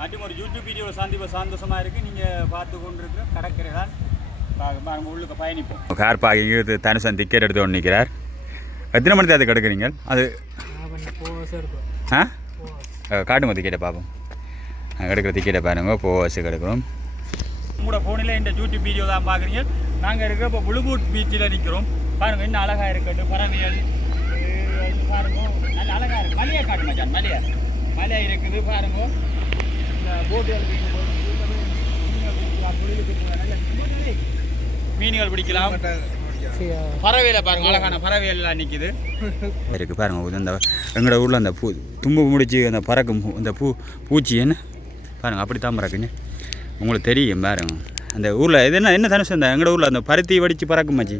மற்றும் ஒரு யூடியூப் வீடியோவில் சந்தோஷமாக இருக்குது. நீங்கள் பார்த்து கொண்டு இருக்கிற கடற்கரை தான் நாங்கள் உள்ளுக்கு பயணிப்போம். கார் பார்க்கிங்கு தனுசன் டிக்கெட் எடுத்து கொண்டு நிற்கிறார். எத்தனை மணி அது கிடக்குறீங்க? அது காட்டுங்க டிக்கெட்டை பார்ப்போம். கிடக்கிற டிக்கெட்டை பாருங்க. போவாசி கிடக்கிறோம். உங்களோட ஃபோனில் இந்த யூடியூப் வீடியோ தான் பார்க்குறீங்க. நாங்கள் இருக்கிற இப்போ புளுபூட் பீச்சில் நிற்கிறோம். பாருங்கள் இன்னும் அழகாக இருக்கட்டும். பறவைகள் பாருங்க நல்ல அழகாக இருக்குது. மலையாக காட்டு மச்சான். மலையாக இருக்குது பாருங்க. இந்த போட்டுகள் மீன்கள் பிடிக்கலாம். பறவையில் பாருங்க அழகான பறவைகள்லாம் நிற்கிது இருக்குது பாருங்க. இந்த எங்களோட ஊரில் அந்த தும்பு முடிச்சு அந்த பறக்கும் இந்த பூச்சி என்ன பாருங்கள் அப்படி தான் பறக்குங்க. உங்களுக்கு தெரியும் பாருங்க. அந்த ஊரில் இது என்ன தனுசு அந்த எங்களோட ஊரில் அந்த பருத்தி வடித்து பறக்குமாச்சு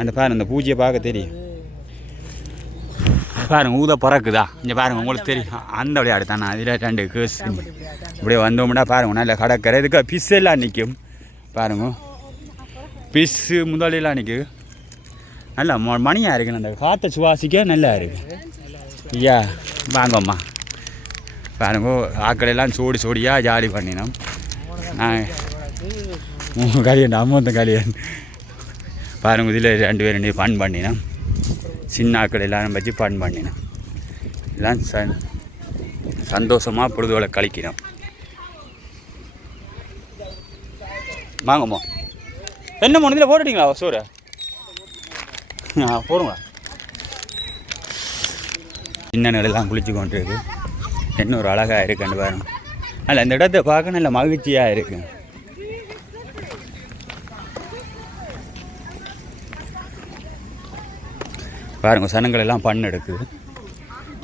அந்த பாருங்க. அந்த பூச்சியை பார்க்க தெரியும் பாருங்க. ஊத பறக்குதா இங்கே பாருங்க. உங்களுக்கு தெரியும் அந்த விளையாடு தானே. அதில் 2 கேஸ் இப்படியே வந்தோம்னா பாருங்க. நல்ல கடற்கரை இதுக்கு பிஸ் எல்லாம் நிற்கும் பாருங்க. பிஸ்ஸு முதலெல்லாம் நிற்குது. நல்லா மணியாக இருக்குன்னு அந்த காற்றை சுவாசிக்க நல்லா இருக்குது. ஐயா வாங்கம்மா பாருங்க. ஆக்களெல்லாம் சோடியாக ஜாலி பண்ணினோம். நான் கல்யாணம் அம்மந்த கல்யாணம் பாருங்க. இதில் 2 பேரும் ஃபன் பண்ணினோம். சின்ன ஆக்கள் எல்லாரும் வச்சு ஃபன் பண்ணினோம். எல்லாம் சந்தோஷமாக பொழுதுகளை கழிக்கிறோம். வாங்கம்மா என்ன மணி இதில் போட்டுட்டீங்களா சோறு? போடுங்களா. சின்ன நிலையெல்லாம் குளிச்சு கொண்டு இருக்கு. என்ன ஒரு அழகாக இருக்குன்னு பாருங்க. அதில் அந்த இடத்த பார்க்க நல்ல மகிழ்ச்சியாக இருக்கு. பாருங்க சனங்கள் எல்லாம் பண்ணு எடுக்குது.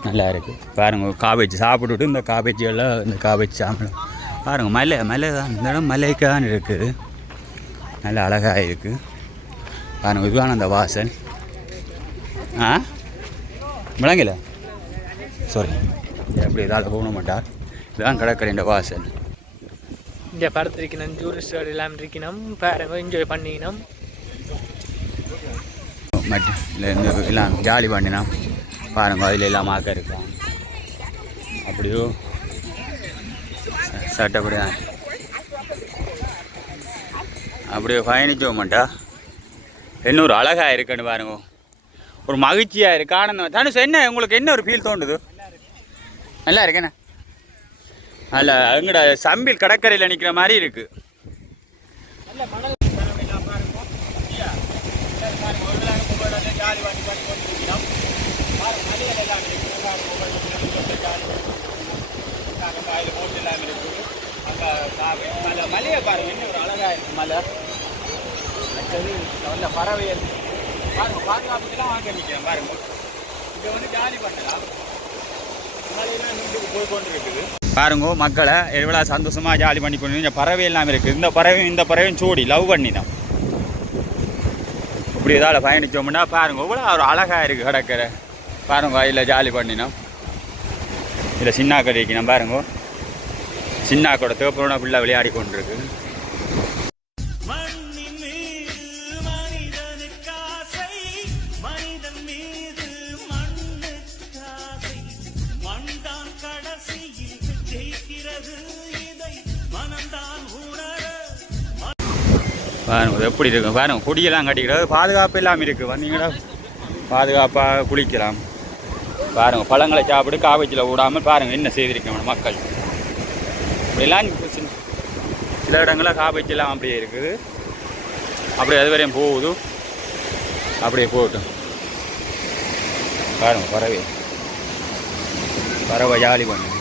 நல்லா இருக்குது பாருங்க. காபேஜ் சாப்பிட்டுட்டு இந்த காபேஜெல்லாம் இந்த காபேஜ் சாப்பிடும் பாருங்க. மலை தான் இந்த இடம் மலைக்கான் இருக்குது. நல்லா அழகாக இருக்குது பாருங்க. இதுவான அந்த வாசல் விளங்கல சாரி எப்படி ஏதாவது போக மாட்டார். இதுதான் கடற்கரை இந்த வாசல். இங்கே படத்திருக்கணும். டூரிஸ்ட் எல்லாம் இருக்கணும் பாருங்க. என்ஜாய் பண்ணிக்கணும். மட்டில் எல்லாம் ஜாலி பண்ணினோம் பாருங்க. அதில் எல்லாம் மாக்க இருக்கலாம். அப்படியோ சட்டப்படியா அப்படியே பயணிச்சோமாட்டா. என்ன ஒரு அழகாக இருக்குன்னு பாருங்க. ஒரு மகிழ்ச்சியாக இருக்குது. ஆனந்தம். தனுஷ் என்ன உங்களுக்கு என்ன ஒரு ஃபீல் தோணுது? நல்லா இருக்கேண்ணே. நல்ல எங்கட சம்பில் கடற்கரையில் நிற்கிற மாதிரி இருக்குது. மலையை பாருங்க. என்ன ஒரு அழகாக இருக்குது மலை. அடுத்தது நல்ல பறவைகள் பாருங்க. பாதுகாப்புக்கெல்லாம் வாங்க நிற்கிறேன் பாருங்க. இங்கே வந்து ஜாலி பண்ணலாம். மலையெல்லாம் நின்று போய் கொண்டு இருக்குது பாருங்க. மக்களை எவ்வளோ சந்தோஷமாக ஜாலி பண்ணி கொண்டு இந்த பறவை எல்லாம் இருக்குது. இந்த பறவையும் சோடி லவ் பண்ணி தான் இப்படி ஏதாவது பயணித்தோம்னா பாருங்க. இவ்வளோ ஒரு அழகாக இருக்குது கடற்கரை பாருங்க. அதில் ஜாலி பண்ணினோம். இதில் சின்னாக்கடை வைக்கணும் பாருங்க. சின்னாக்கோட தேப்பரோட ஃபுல்லாக விளையாடி கொண்டிருக்கு. பாருங்க எப்படி இருக்கு பாருங்க. கொடியெல்லாம் கட்டிக்கிறது. பாதுகாப்பு எல்லாம் இருக்குது. வந்தீங்கன்னா பாதுகாப்பாக குளிக்கலாம் பாருங்க. பழங்களை சாப்பிட்டு காவேஜில் விடாமல் பாருங்க என்ன செய்திருக்கோம் மக்கள். இப்படிலாம் சில இடங்களில் காவேஜெல்லாம் அப்படியே இருக்குது. அப்படியே அது வரையும் போகுது. அப்படியே போகட்டும் பாருங்க. பறவை ஜாலி பண்ணு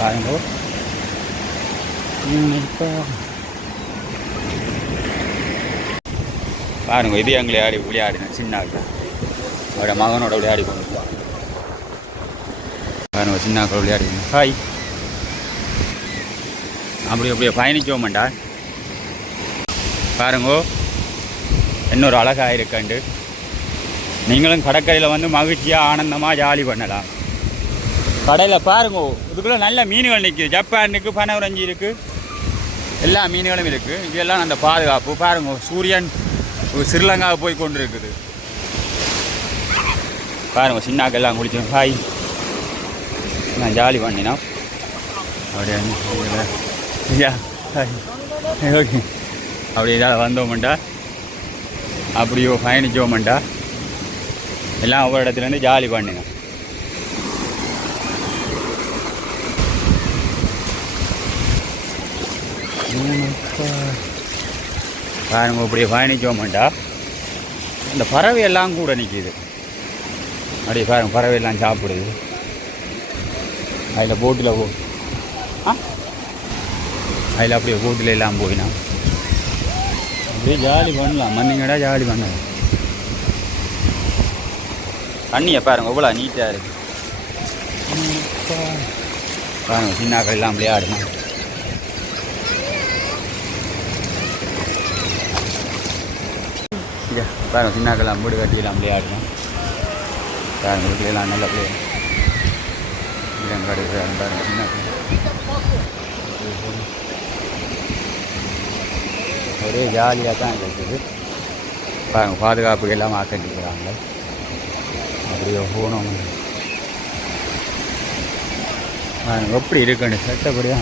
பாருங்க. பாருங்க இது எங்களை விளையாடினேன் சின்னாக்கள். அவரோட மகனோட விளையாடி கொண்டு பாருங்க. சின்னாக்கள் விளையாடினேன். ஹாய் அப்படியே பயணிச்சோமாண்டா பாருங்க. இன்னொரு அழகாக இருக்காண்டு. நீங்களும் கடற்கரையில் வந்து மகிழ்ச்சியாக ஆனந்தமாக ஜாலி பண்ணலாம். கடையில் பாருங்க. இதுக்குள்ளே நல்ல மீன்கள் நிற்கிது. ஜப்பானுக்கு பனவரஞ்சி இருக்குது. எல்லா மீன்களும் இருக்குது. இதெல்லாம் அந்த பாதுகாப்பு பாருங்க. சூரியன் ஸ்ரீலங்காவுக்கு போய் கொண்டு இருக்குது. பாருங்க சின்னாக்கெல்லாம் குடிச்சோம் ஹாய் நான் ஜாலி பண்ணினோம் அப்படியே ஐயா ஹாய் ஓகே அப்படி ஏதாவது வந்தோம்டா அப்படியோ பயணிச்சோம்டா எல்லாம் ஒவ்வொரு இடத்துலேருந்து ஜாலி பண்ணினோம் பாருங்க அப்படியே பயணிச்சோம்டா இந்த பறவை எல்லாம் கூட நிற்கிது அப்படியே பாருங்க பறவை எல்லாம் சாப்பிடுது அதில் போட்டில் அதில் அப்படியே போட்டில் எல்லாம் போயினா அப்படியே ஜாலி பண்ணலாம் மண்ணுங்கடா ஜாலி பண்ணலாம் தண்ணியை பாருங்க எவ்வளோ நீட்டாக இருக்கு பாருங்க சின்னாக்கள் எல்லாம் விளையாடுங்க பாருங்க சின்னாக்கெல்லாம் வீடு கட்டியெல்லாம் விளையாடுங்க பாருங்க வீட்டிலலாம் நல்ல பிள்ளைங்க பாருங்க சின்னாக்கள் ஒரே ஜாலியாக தான் இருக்குது பாருங்க பாதுகாப்புக்கு எல்லாம் ஆக்கிட்டுருக்குறாங்க அப்படியே போகணும் பாருங்க எப்படி இருக்குன்னு சட்டப்படியா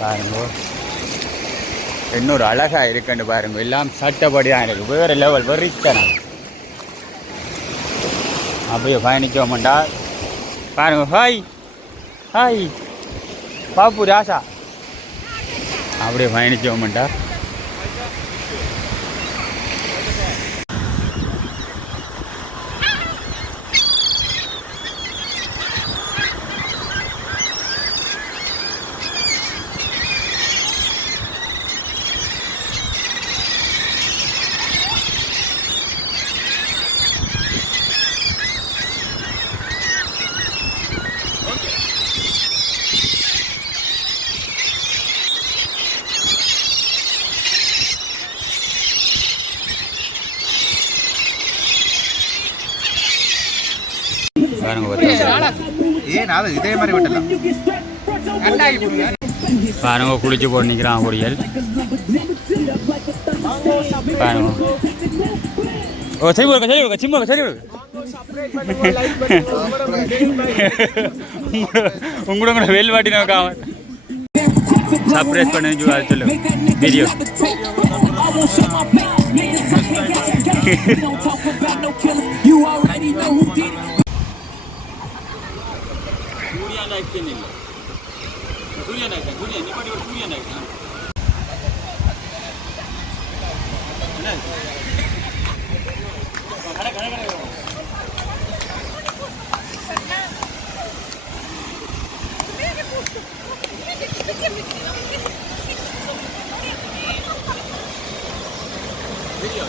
பாருங்க இன்னொரு அழகாக இருக்குன்னு பாருங்க எல்லாம் சட்டப்படியாக இருக்குது வேறு லெவல் வெறித்தனம் அப்படியே பயணிச்சோம்டா பாருங்க ஹாய் ஹாய் பாப்பு ராசா அப்படியே பயணிச்சோம்டா இதே மாதிரி விட்டலாம் பாருங்க குளிச்சு போட்டு நிற்கிறான் குடியல் பாருங்க ஓ சரி கொடுக்க சரி கொடுக்க சிம்ம சரி கொடுக்க உங்களோட வெல் வாட்டி நோக்காம சர்ப்ரைஸ் பண்ணு அது சொல்லு வீடியோ சூர்யா நாயக் இல்லை சூர்யா நாயக் சூர்யா நீ பாட்டி ஒரு சூர்யா நாயக் வீடியோ